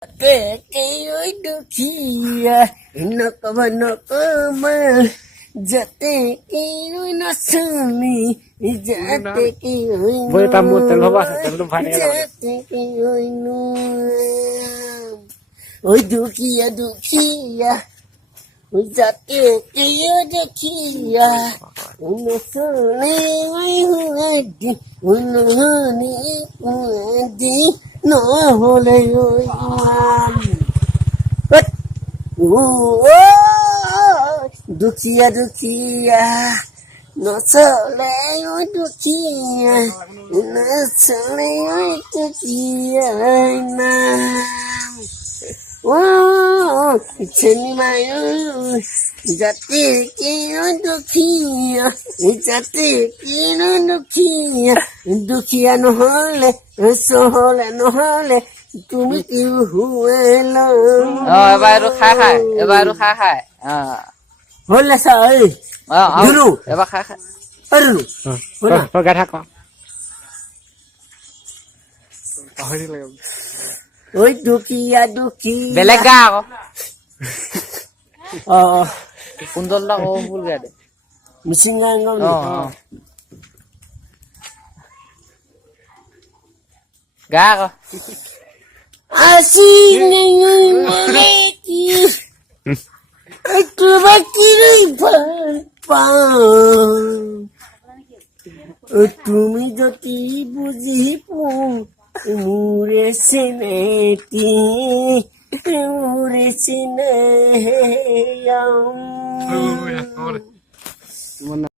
Cái ơi dukia nó có mà nó có mà jate cái ơi nó sumi jate cái ơi Boleh tamu terlalu terlalu banyak orang. jate cái ơi nó ôi dukia ôi jate cái ơi dukia nó sumi ôi đi nó đi nó hole ôi dukia nó sợ lẽ ôi dukia nó sợ lẽ ôi dukia nam chân mày ơi jate cái ôi jate cái nó dukia nó hole তুমি কি হুয়েলো এবাৰো খা খাই হলে সাই দুনু এবাৰ খা খাই আৰনু Kau gak kau. ওই দুকিয়া বেলেগ গা আকৌ অ সুন্দৰ দা ও ফুল গা দে মিছিঙা গল গা আকৌ আসি নেই মরে কি একটু বাকি রই পা তুমি যদি বুঝি মুরে সিনেটি মুরে সিনে